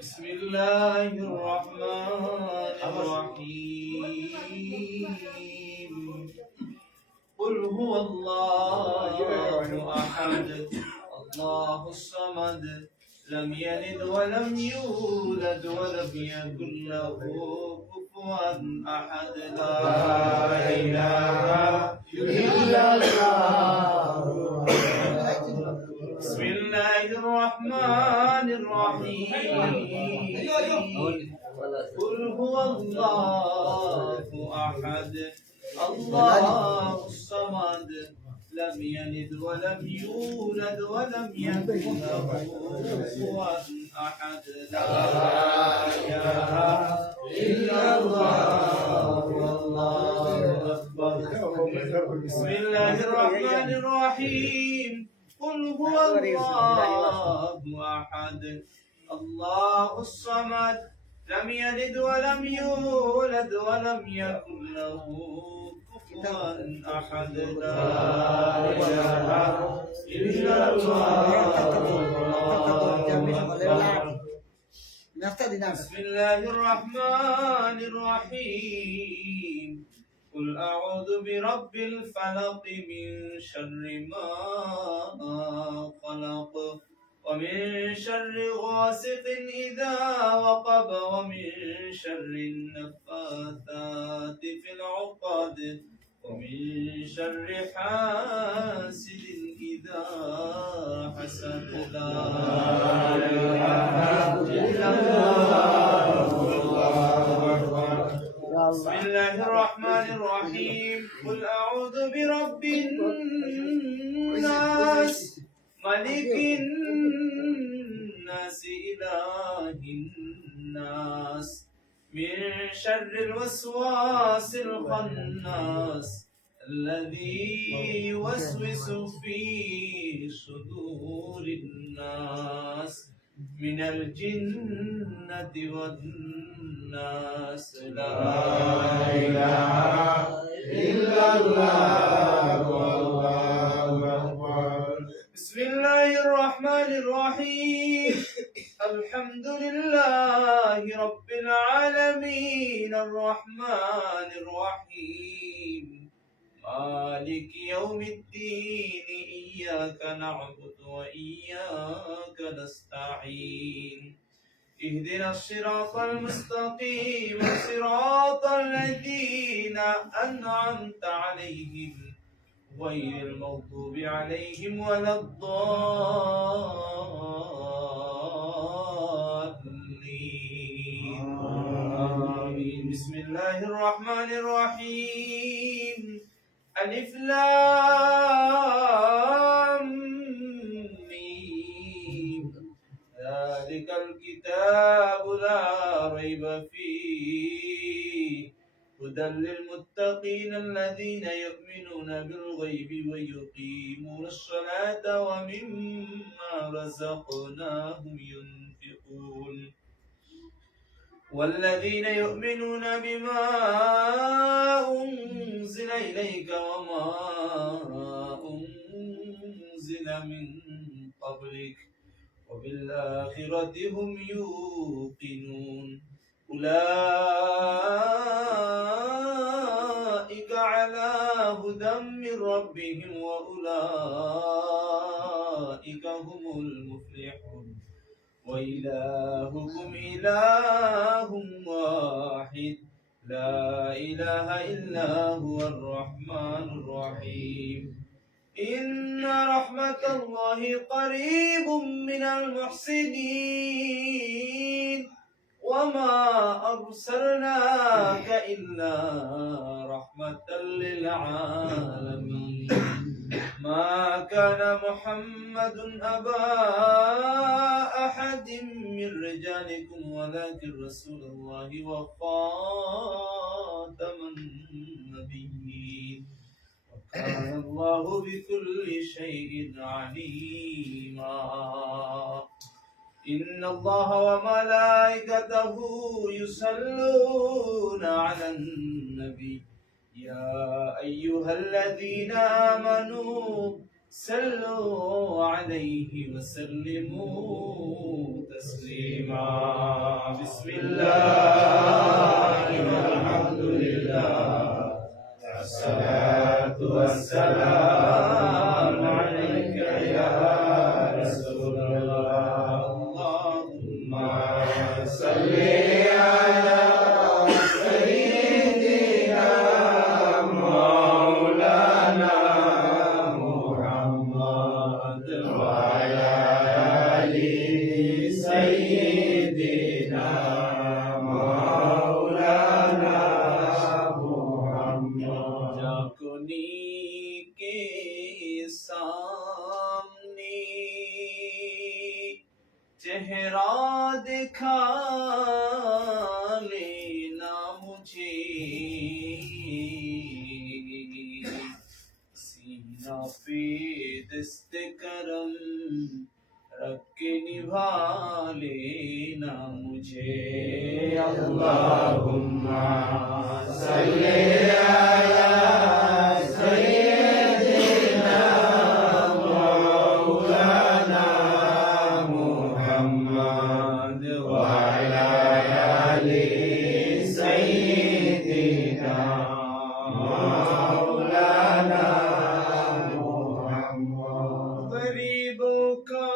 بسم الله الرحمن الرحيم قل هو الله أحد الله الصمد لم يلد ولم يولد ولم يكن له كفوا أحد لا إله إلا الله بسم الله الرحمن الرحيم قل هو الله أحد الله الصمد لم يلد ولم يولد ولم يكن له كفوا أحد لا إله إلا الله والله أكبر بسم الله الرحمن الرحيم قل هو الله أحد الله الصمد لم يلد ولم يولد ولم يكن له كفوا أحد لا إله إلا الله بسم الله الرحمن الرحيم قل أعوذ برب الفلق من شر ما خلق ومن شر غاسق إذا وقب ومن شر النفاثات في العقد ومن شر حاسد إذا حسد لا إله إلا الله بسم الله الرحمن الرحيم قل أعوذ برب الناس ملك الناس إله الناس من شر الوسواس الخناس الذي يوسوس في صدور الناس من الجنة والناس لا إله إلا الله والله أكبر بسم الله الرحمن الرحيم الحمد لله رب العالمين الرحمن الرحيم مالك يوم الدين إياك نعبد وإياك نستعين اهدنا الصراط المستقيم صراط الذين أنعمت عليهم غير المغضوب عليهم ولا الضالين آمين بسم الله الرحمن الرحيم ألف لام ميم ذلك الكتاب لا ريب فيه هدى للمتقين الذين يؤمنون بالغيب ويقيمون الصلاة ومما رزقناهم ينفقون والذين يؤمنون بما أنزل إليك وما أنزل من قبلك وبالآخرة هم يوقنون أولئك على هدى من ربهم وأولئك هم المفلحون وإلهكم إله واحد لا إله إلا هو الرحمن الرحيم إن رحمة الله قريب من المحسنين وما أرسلناك إلا رحمة للعالمين ما كان محمد أبا أحد من رجالكم ولكن رسول الله وخاتم النبيين وكان الله بكل شيء عليما إن الله وملائكته يصلون على النبي يا أيها الذين آمنوا صلوا عليه وسلموا تسليما बिस्मिल्लाह वल्हम्दुलिल्लाह अस्सलातु वस्सलामु अलैका या रसूलल्लाह अल्लाहुम्मा सल्ली अला सय्यिदिना मौलाना मुहम्मद व अला आलि सय्यिदिना मौलाना मुहम्मद जाकुनी के सामने चेहरा दिखा लेना मुझे सीना पे दस्त करम रख के निभा लेना मुझे अल्लाहुम्मा सल्ली अला सय्यिदिना मौलाना मुहम्मद व अला आलि सय्यिदिना मौलाना मुहम्मद गरीबों का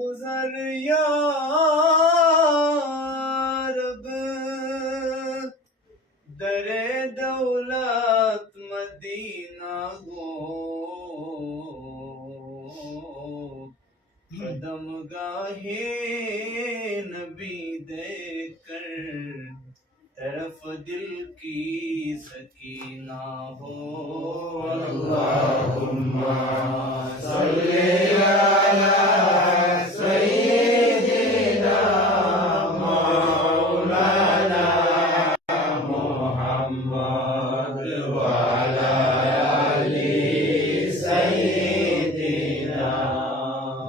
गुज़र या रब दरे दौलत मदीना हो कदम गाहे नबी देखकर तरफ दिल की सकीना हो अल्लाहुम्मा सल्ली अला सय्यिदिना मौलाना मुहम्मद व अला आलि सय्यिदिना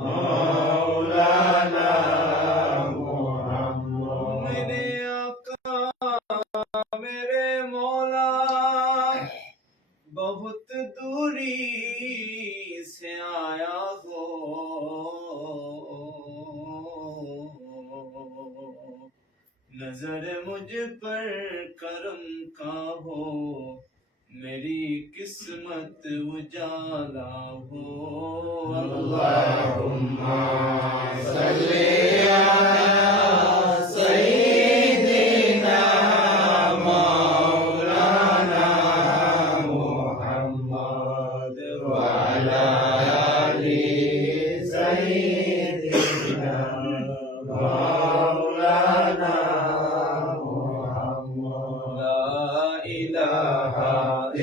मौलाना मुहम्मद मेरे आका मेरे मौला बहुत दूरी से आया हो नजर मुझ पर करम का हो मेरी किस्मत उजाला हो अल्लाहुम्मा सल्ली अला सय्यिदिना मौलाना मुहम्मद व अला आलि सय्यिदिना मौलाना मुहम्मद ला इलाहा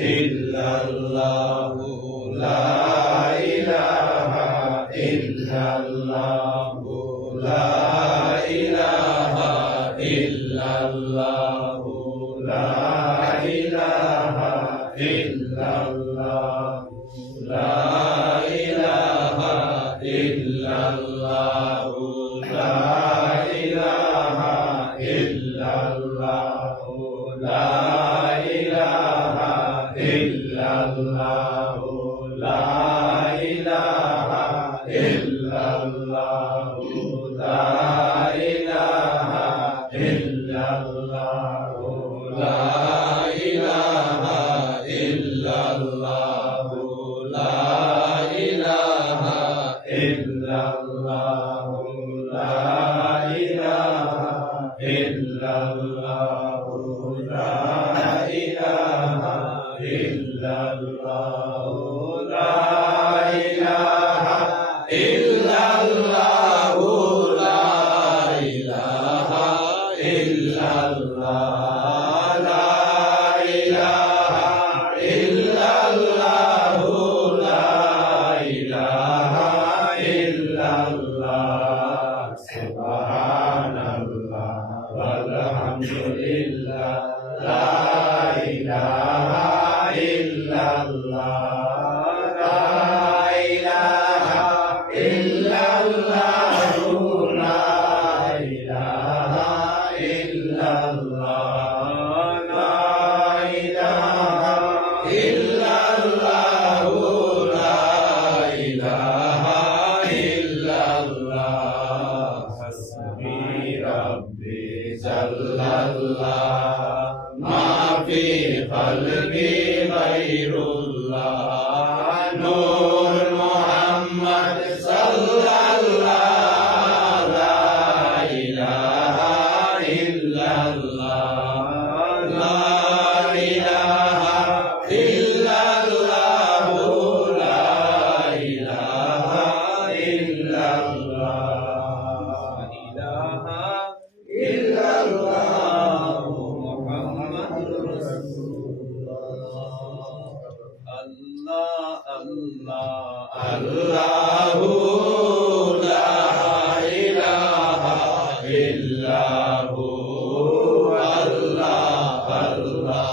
इल्लल्लाह ला इलाहा इल्लल्लाह ला इलाहा इल्लल्लाह ला इलाहा इल्लल्लाह ला इलाहा इल्लल्लाह ला इलाहा इल्लल्लाह ला इलाहा इल्लल्लाह ला इलाहा इल्लल्लाह ला इलाहा इल्लल्लाह ला इलाहा इल्लल्लाह ला इलाहा इल्लल्लाह ला इलाहा इल्लल्लाह ला इलाहा इल्लल्लाह ला इलाहा इल्लल्लाह ला इलाहा इल्लल्लाह ला इलाहा इल्लल्लाह ला इलाहा इल्लल्लाह सुब्हानल्लाह वल्हम्दुलिल्लाह ला इलाहा इल्लल्लाह ला इलाहा इल्लल्लाह ला इलाहा इल्लल्लाह ला इलाहा इल्लल्लाह ला इलाहा इल्लल्लाह हस्बी रब्बी sallallah ma fi khalqi ghayrullah nur Muhammad sallallah la ilaha illallah la ilaha illallah la ilaha illallah Allahu la ilaha illahu Allah Allah Allahu la ilaha illahu Allah Allah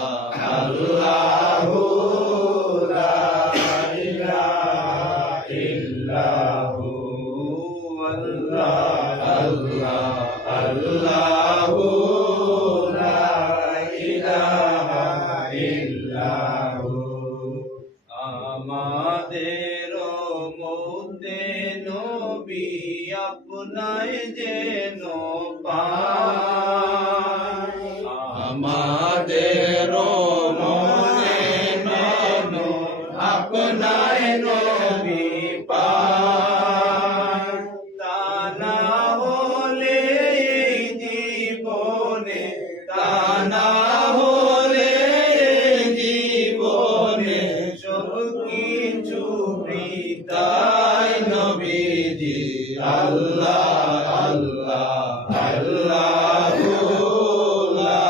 Allahu la ilaha illahu আমাদের মধ্যে নবী আপনায় যেন পায় আমাদের মনে মন আপনায় নবী পায় তা না হলে এই জীবনে তা না হলে এই জীবনে কিছু তাই নবীজি আল্লাহ আল্লাহ আল্লাহু লা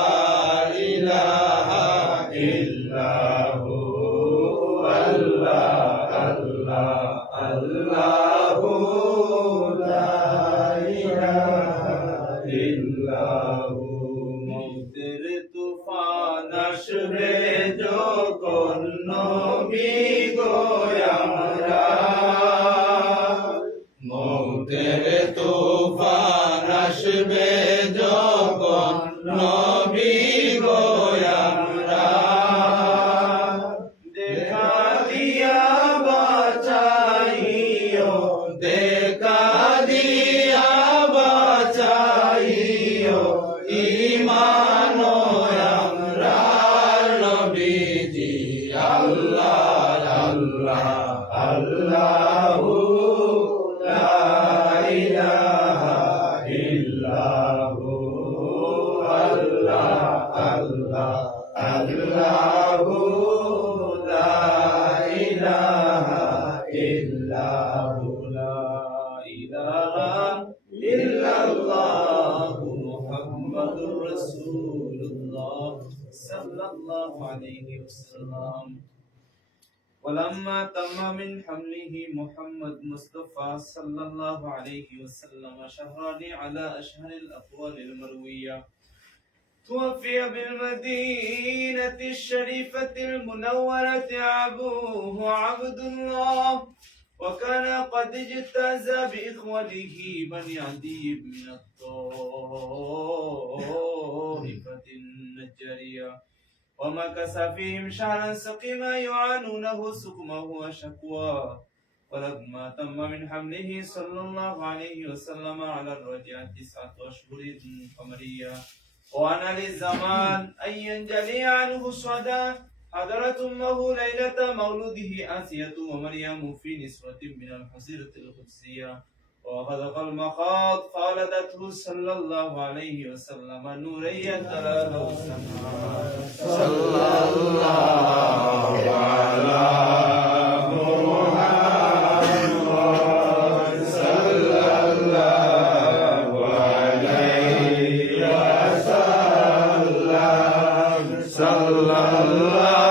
ইলাহা ইল্লাহু আল্লাহ আল্লাহ আল্লাহু লা ইলাহা ইল্লাহু মৌতের তুফান আসবে যখন নবী মৌতের তুফান আসবে যখন নবী গো আমরা দেখা দিয়া বাঁচাইও দেখা দিয়া বাঁচাইও ঈমান আমরা নবীজি আল্লাহ আল্লাহ আল্লাহু লা ইলাহা ইল্লাহু আল্লাহ আল্লাহ আল্লাহু লা ইলাহা ইল্লাহু লা ইলাহা ইল্লাল্লাহু মুহাম্মাদুর রাসূলুল্লাহ সাল্লাল্লাহু আলাইহি ওয়াসাল্লাম ولما تم من حمله محمد مصطفى صلى الله عليه وسلم شهران على أشهر الأقوال المروية توفي بالمدينة الشريفة المنورة أبوه عبد الله وكان قد اجتاز بإخوته بني عدي من الطائفة النجارية ومكث فيهم شهرا سقيما يعانونه سقمه وشكواه ولما تم من حمله صلى الله عليه وسلم على الرجع 9 أشهر قمرية وأنا للزمان أن ينجلي عنه الصدى حضرت أمه ليلة مولوده آسية ومريم في نسوة من الحصيرة القدسية وغدق المخاض فولدته صلى الله عليه وسلم نوريا دلاله صلى الله على محمد صلى الله عليه وسلم صلى الله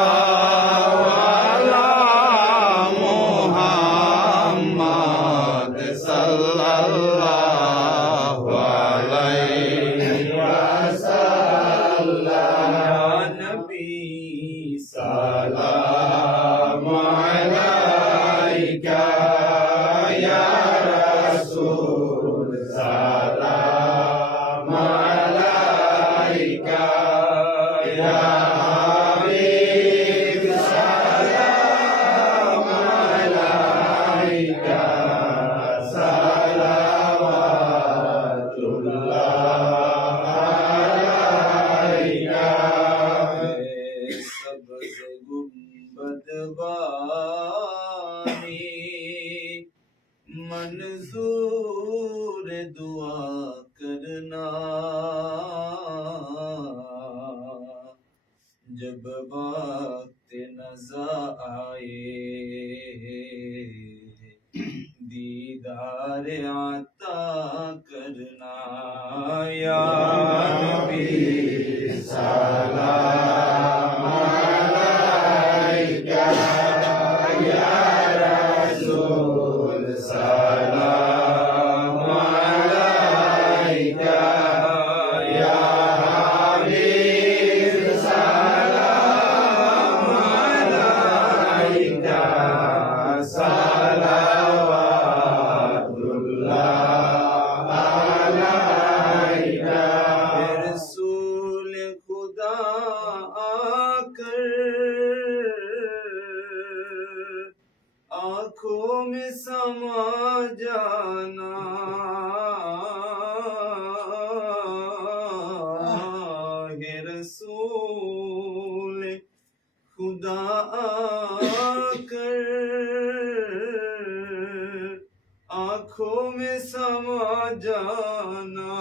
سلام عليك يا رسول سلام عليك يا حبيب سلام عليك صلوات الله दुआ करना जब वक्त नज़ा आए दीदार आता करना या नबी सलाम अलैका या रसूल सलाम अलैका या हबीब सलाम अलैका सलावतुल्लाह अलैका रसूल खुदा आकर आँखों में समा जाना है रसूल खुदा आकर आँखों में समा जाना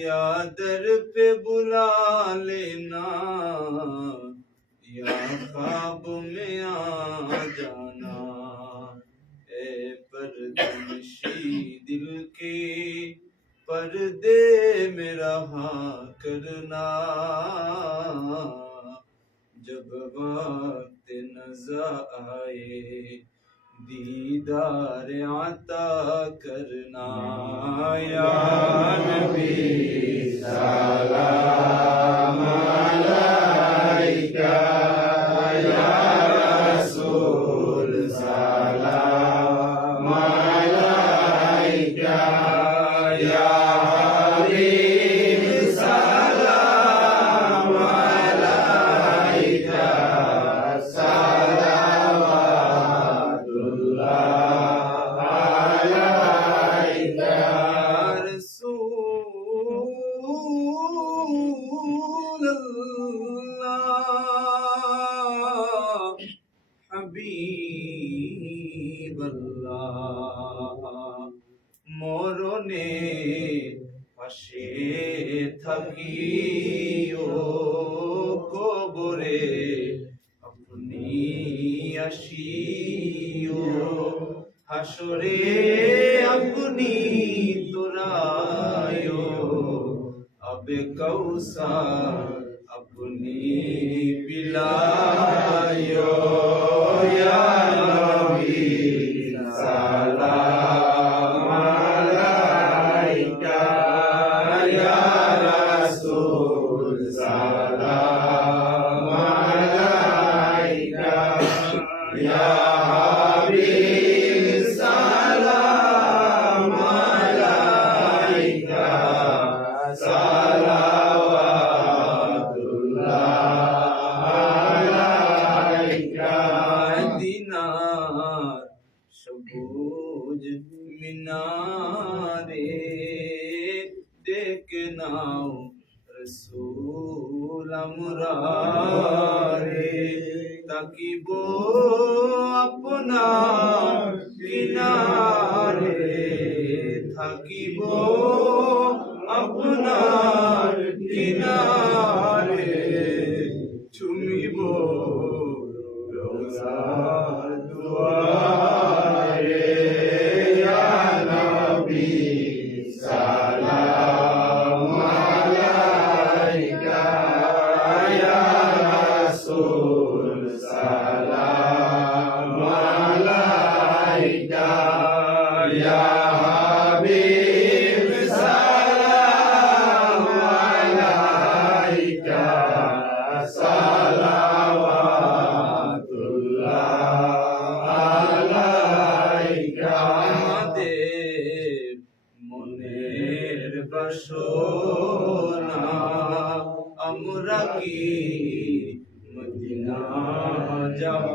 या दर पे बुला लेना या ख्वाब में आ जाना ए पर्दनशी दिल के पर्दे में रहा करना जब वक्त नज़ा आए दीदार आता करना या नबी सलाम अलैका या रसूल सलाम अलैका या हबीब सलाम अलैका सलावतुल्लाह अलैका रसूल अल्लाह हबीब अल्लाह মরণে পাশে থাকিও কবরে আপনি আসিও হাসরে আপনি তোরায়ো আবে কৌসার আপনি পিলায়ো ইয়া নবী সালাম আলাইকা ইয়া রাসূল সালাম আলাইকা ইয়া হাবিব সালাম আলাইকা সালাওয়াতুল্লাহ আলাইকা মদিনার সবুজ মিনারে দেখে নাও রসূল আমরা রে তাকিব আপনার কিনারে থাকিব আপনার কিনারে চুমিব রোজার দুয়ারে ইয়া নবী সালাম আলাইকা ইয়া রাসূল সালাম আলাইকা ইয়া হাবিব সালাম আলাইকা সালাওয়াতুল্লাহ আলাইকা আমাদের মনের বাসনা আমরা কি মদিনা যাব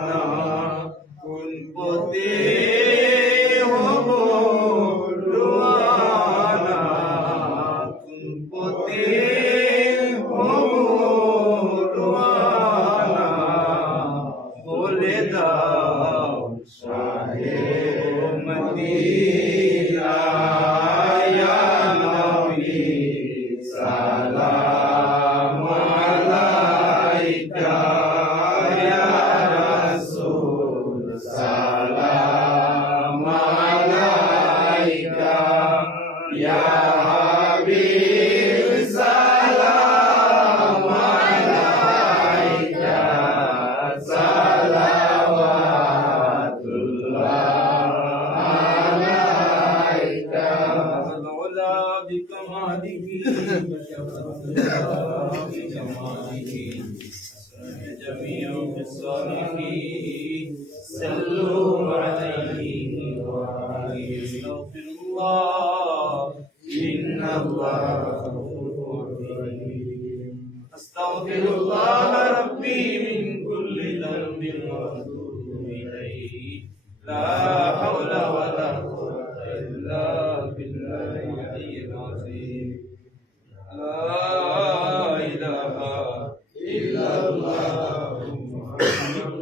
না কোন পথে হব রওয়ানা কোন পথে হব রওয়ানা বলে দাও মদিনা ইয়া নবী সালাম আলাইকা ইয়া রাসূল সালাম আলাইকা ইয়া হাবিব সালাম আলাইকা সালাওয়াতুল্লাহ আলাইকা العلا بكماله بجماله جميع خصاله صلوا عليه وآله استغفر الله إن الله أستغفر الله ربي من كل ذنب وأتوب إليه لا حول ولا قوة إلا بالله العلي العظيم لا إله إلا الله محمد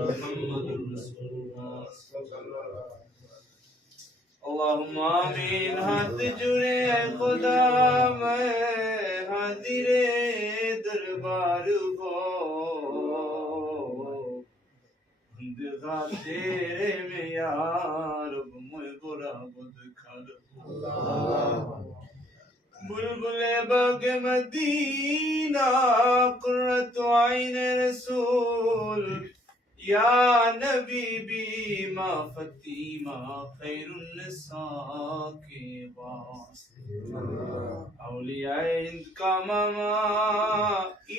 رسول الله اللهم آمين हाथ जुड़े खुदा मैं हाजिरे दरबार हो बंदगा तेरे में यार मैं बुरा बुद खल बुलबुले बाग मदीना कुर्रत आइन रसूल या नबी बीमा फतीमा खैरुन्निसा के वास्ते औलियाए हिंद का मामा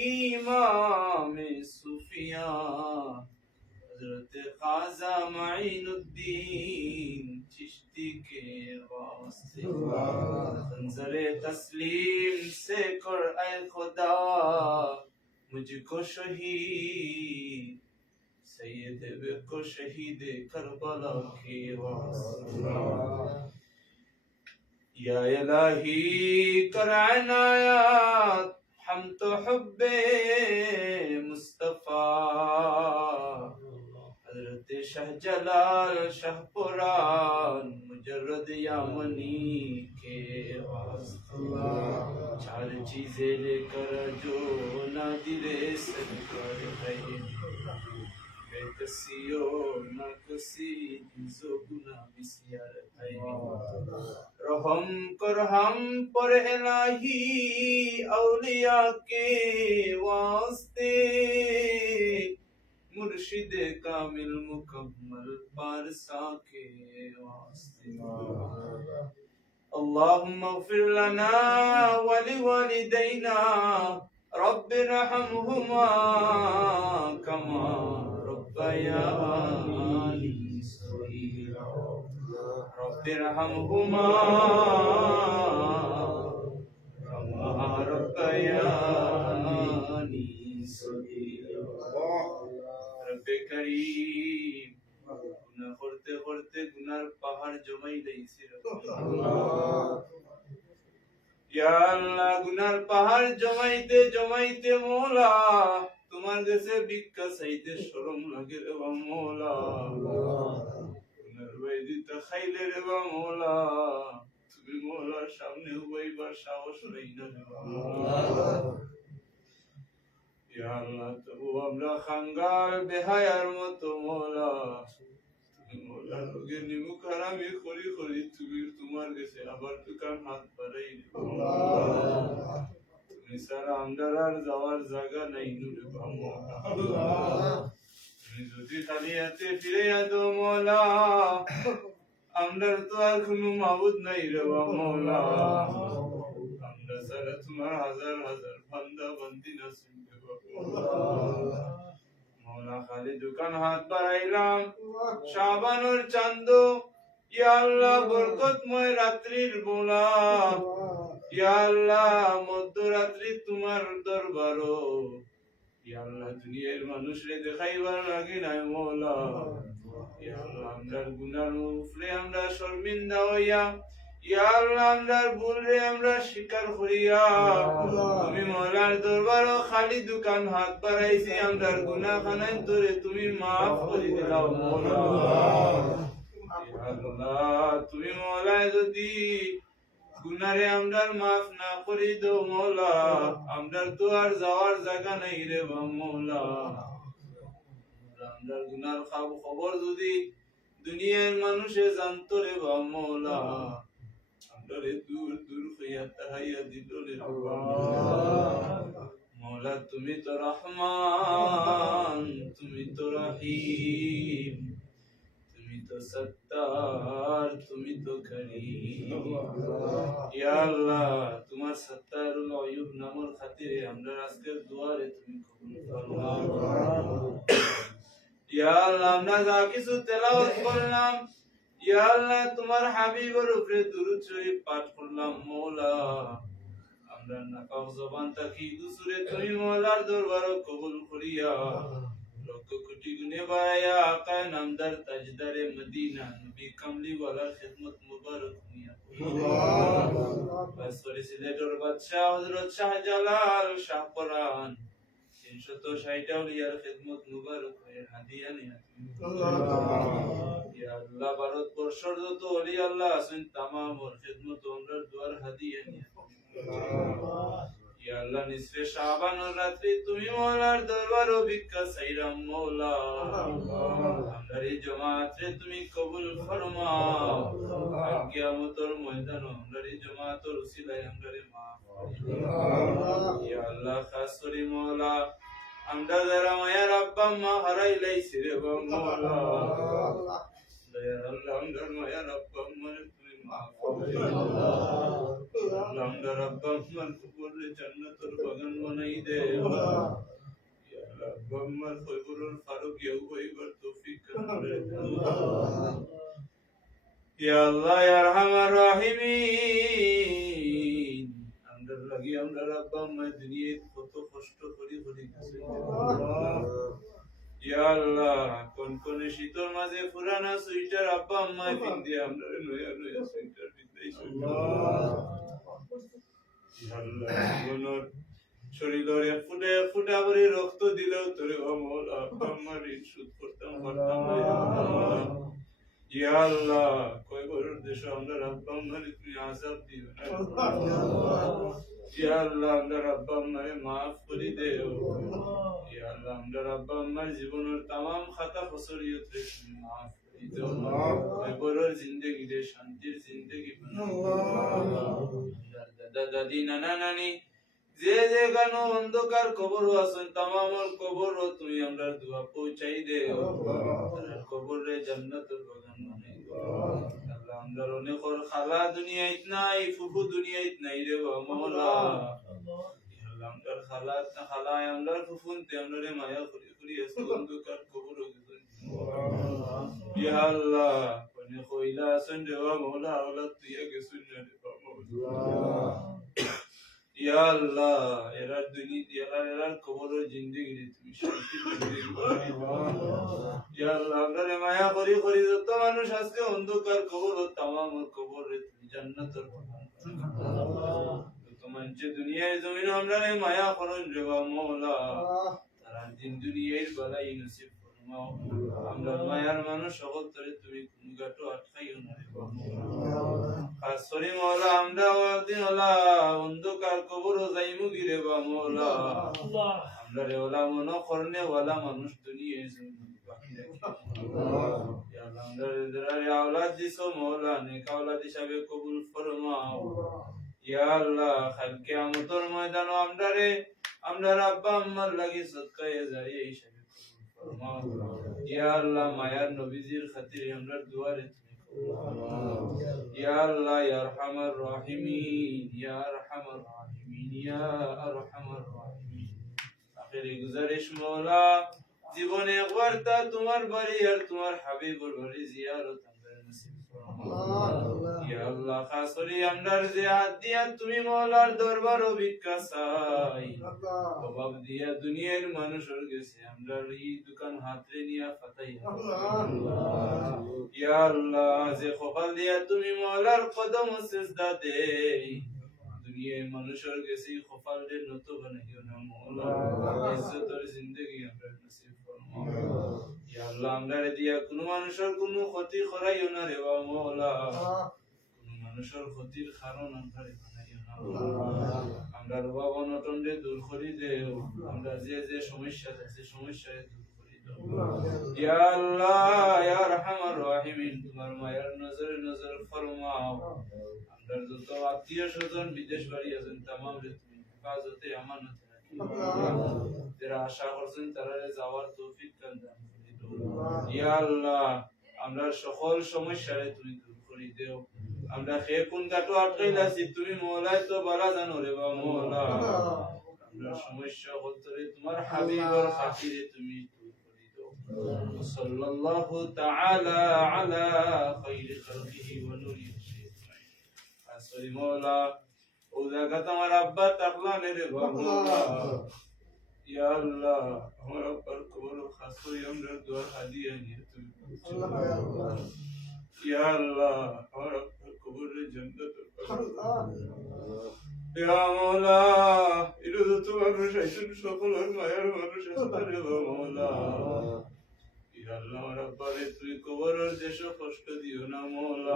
इमाम सूफिया हजरत ख्वाजा माइनुद्दीन चिश्ती के वास्ते मंजरे तस्लीम से कर ऐ खुदा मुझको शहीद सैयद को शहीद करबला के वास्ते या इलाही कर अनायात हम तो हुब्बे मुस्तफा हजरत शाह जलाल शाह पुरान मुजर्रद यामनी के वास्ते चार चीजें लेकर जो नादिरे सरकार है बेकसियो नाकसी जो गुना बिसियार है रहम कर हम पर इलाही औलिया के वास्ते मुर्शिद कामिल मुकम्मल पारसा के वास्ते اللهم اغفر لنا ولوالدينا رب ارحمهما كما ربياني صغيرا رب ارحمهما كما ربياني صغيرا رب كريم গুনাহ করতে করতে গুনার পাহাড় জমাই দিয়েছি ইয়া আল্লাহ গুনার পাহাড় জমাইতে জমাইতে মওলা তোমার কাছে ভিক্ষা চাইতে শরম লাগে রে মওলা গুনার বাইদিতে খাইলে রে মওলা তুমি মওলার সামনে হইবার সাহস নেই না রে মওলা ইয়া আল্লাহ তবু আমরা খাঙ্গাল বেহায়ার মতো মওলা মওলা লোকে নিমুখ হারামি করি করি তুমি তোমার কাছে আবার দোকান হাত বাড়াই তুমি সারা আমরার আর যাওয়ার জায়গা নাই নুরে মওলা তুমি যদি খালি হাতে ফিরে আদো মওলা আমরার তো আর কোনো মাবুদ নাই রে মওলা আমরা সারা তোমার হাজার হাজার বান্দা বান্দি নসিব মওলা খালি দোকান হাত বাড়াইলাম শাবানুর চাঁদ ইয়া আল্লাহ বরকতময় রাত্রির বোলা ইয়া আল্লাহ মধ্যরাত্রি তোমার দরবারো ইয়া আল্লাহ দুনিয়ার মানুষরে দেখাইবার লাগে নাই মওলা ইয়া আল্লাহ আমরার গুনার উপরে আমরা শর্মিন্দা হইয়া ইয়া আল্লাহ আমরার ভুলরে আমরা স্বীকার করিয়া তুমি মওলার দরবারও খালি দোকান হাত বাড়াইছি আমরার গুনাহ খানাই তোরে তুমি মাফ করে দিলাও মওলা যদি গুনারে আমরার মাফ না করি দো মৌলা আমরার তো আর যাওয়ার জায়গা নাই রে বা মৌলা আমরার গুনার খবর যদি দুনিয়ার মানুষে জানতো রে বা মৌলা আমরারে দূর দূর হইয়া তাহাইয়া দিত রে বা মৌলা তুমি তো রহমান তুমি তো রহিম তুমি তো সত্তার তুমি তো করিম ইয়া আল্লাহ তোমার সত্তারুল আয়ুব নামের খাতিরে আমরা আজকের দুয়ারে তুমি কবুল ফরমাও ইয়া আল্লাহ আমরা যা কিছু তেলাওয়াত করলাম ইয়া আল্লাহ তোমার হাবিবের উপরে দুরূদ শরীফ পাঠ করলাম মওলা আমরা নাপাক জবান থাকি দুসুরে তুমি মওলার দরবারে কবুল করিয়া লক্ষ কোটি গুণে বায়া আকা নামদার তাজদারে মদিনা নবী কামলি ওয়ালার খিদমত মুবারক নিয়া বাসরে সিলেটের বাদশাহ হযরত শাহজালাল শাহ পরান 360 আউলিয়ার খিদমত মুবারক এর হাদিয়া নিয়া ইয়া আল্লাহ ভারতবর্ষের যত ওলি আল্লাহ আছেন तमाम ওর খিদমত আমরা দুয়ার হাদিয়া নিয়া ইয়া আল্লাহ নিসফে শাবানের রাত্রি তুমি মওলার দরবারে ভিক্ষা চাইরাম মওলা আমরার এই জামাতে তুমি কবুল ফরমাও আর কিয়ামতের ময়দানে আমরার এই জামাতের উসিলায় আমরারে মাফ ইয়া আল্লাহ খাস করে মওলা আমরা যারা মায়ের আব্বা মা হারাইলাইছি রে মওলা দয়া আল্লাহ আমরা মায়ের আব্বা মা তুমি মাফ আমরা আব্বা মার কবরে জান্নাতের বাগান বানাই দে ইয়া আল্লাহ আব্বা মার কবরের ফারুক ইউ হইবার তৌফিক করে ইয়া আল্লাহ ইয়া আরহামার রাহিমিন আমরা লাগি আমরা আব্বা মা দুনিয়ায় কত কষ্ট করি গেছে ইয়া আল্লাহ কোন কোন শীতর মাঝে পুরানা সুইটার আব্বা আম্মা পিন্দে আমরা নয়া নয়া সুইটার পিন্দাইছো ইয়া আল্লাহ জীবনের শরীরের এক ফুটা করে রক্ত দিলেও তোরে ও মওলা আব্বা আম্মার ঋণ শোধ করতাম না ইয়া আল্লাহ কই বড় দেশ আমরা আব্বা আম্মার তুমি আযাব দিও না ইয়া আল্লাহ আমরা আব্বা আম্মারে মাফ করে দেও ইয়া আল্লাহ আমরা আব্বা আম্মার জীবনের तमाम খাতা ফসলিয়ত রে তুমি মাফ করে দাও কই বড় জিন্দেগি রে শান্তির জিন্দেগি বানাও দাদা দাদি নানা নানি যে যে গানো অন্ধকার কবর আছেন तमाम কবর তুমি আমরা দোয়া পৌঁছাই দেও তার কবরে জান্নাতের বাগান বানাই আল্লাহ আমরা অনেক খালা দুনিয়াত নাই ফুফু দুনিয়াত নাই রে মওলা আল্লাহ আমরা খালা আমরা ফুফুন তে আমরা মায়া করি করি আছে অন্ধকার কবর ইয়া আল্লাহ কোনে কইলা আছেন রে মওলা আওলাদ তুইয়া গেছুন রে মওলা ইয়া আল্লাহ এরার দুনিয়া এরার কবরের জিন্দেগি রে তুমি শান্তি জিন্দেগি ইয়া আল্লাহ আমরা মায়া করি করি যত মানুষ আজকে অন্ধকার কবর ও तमाम কবর রে তুমি জান্নাতের বাগান তোমার যে দুনিয়ার জমিন আমরা মায়া করুন রে মওলা তারা দিন দুনিয়ার বালাই নসিব ফরমাও আমরা মায়ার মানুষ সকল তরে তুমি কোন গাটো আটকাইও না রে খাস করে মওলা আমরা একদিন ওলা অন্ধকার কবর যাইমু গিরে বা মওলা আমরা রে ওলা মনো করনে ওলা মানুষ দুনিয়ার জমিন বাকি ইয়া আল্লাহ আমরা যারা আওলাদ দিছো মওলা নেক আওলাদ হিসাবে কবুল ফরমাও ইয়া আল্লাহ কাল কিয়ামতের ময়দানে আমরা আব্বা আম্মার লাগি সদকায়ে জারিয়া হিসাবে কবুল ফরমাও ইয়া আল্লাহ মায়ার নবীজির খাতিরে আমরা দুয়ারে ইয়া আল্লাহ ইয়া আরহামার রাহিমিন ইয়া আরহামার রাহিমিন ইয়া আরহামার রাহিমিন আখিরি গুজারিশ মওলা জীবনে একবার তা তোমার বাড়ি আর তোমার হাবিবের বাড়ি জিয়ারত আমরা নসিব ফরমাও ইয়া আল্লাহ খাস করে আমরার যে হাত দিয়া তুমি মওলার দরবার ও ভিক্ষা চাই অভাব দিয়া দুনিয়ার মানুষের গেছে আমরার এই দোকান হাতরে নিয়া ফাতাই ইয়া আল্লাহ যে কপাল দিয়া তুমি মওলার কদম ও সিজদা দেই দুনিয়ার মানুষের গেছে কপাল রে নত বানাইও না মওলা ইজ্জতের জিন্দেগি আমরা নসিব ফরমাও ইয়া আল্লাহ আমরারে দিয়া কোনো মানুষের কোনো ক্ষতি করাইও না রে মওলা মানুষের ক্ষতির কারণ আমরা বানাইও না আমরা অভাব অনটনরে দূর করি দেও আমরা যে যে সমস্যা আছে সমস্যায় দূর করি দাও ইয়া আল্লাহ ইয়া আরহামার রাহিমিন তোমার মায়ার নজরে নজর ফরমাও আমরা যত আত্মীয় স্বজন বিদেশ বাড়ি আছেন তামাম রে তুমি হেফাজতে আমানতে রাখিও যারা আশা করছেন তারা যাওয়ার তৌফিক দান করি দাও ইয়া আল্লাহ আমরা সকল সমস্যারে তুমি দূর করি দেও আমরা খেয়ে কোন কাটো আটকাইলাছি তুমি মওলাই তো বালা জানো রে বা মওলা আমরা সমস্যা বলতরে তোমার হাবিবের খাতিরে তুমি দূর করি দাও সাল্লাল্লাহু তাআলা আলা খাইরি খালকিহি ওয়া নূরি আসরি মওলা ও জায়গা তোমার আব্বা তাকলানে রে বা মওলা ইয়া আল্লাহ আমার আব্বার কবর খাস করে আমরা দোয়া হাদিয়া নিয়ে তুমি ইয়া আল্লাহ আমার আব্বার কবরের জান্নাত ইয়া মাওলা ইরো তো মানুষ আইছেন সকলের মায়ের মানুষ আছে রে মাওলা ইয়া আল্লাহ আমার আব্বারে তুই কবরের দেশ কষ্ট দিও না মাওলা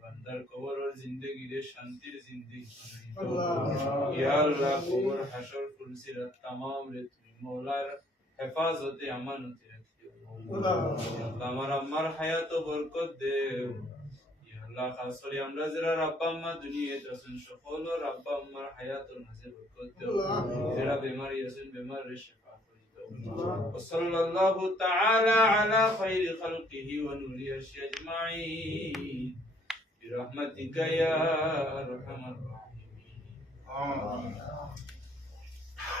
বান্দার কবরের জিন্দেগি রে শান্তির জিন্দেগি ইয়া আল্লাহ কবর হাসর ফুলসিরাত तमाम রে তুই মাওলার হেফাজতে আমানতে রাখিও আমার আম্মার হায়াত বরকত দেও ইয়া আল্লাহ খাস করে আমরা যারা আব্বা আম্মা দুনিয়াতে আছেন সকল আব্বা আম্মার হায়াতের মাঝে বরকত দেও যারা বেমারি আছেন বেমার রে শিফা করে দাও সাল্লাল্লাহু তাআলা আলা খাইরি খালকিহি ওয়া নূরি আরশি আজমাইন برحمتك يا ارحم الراحمين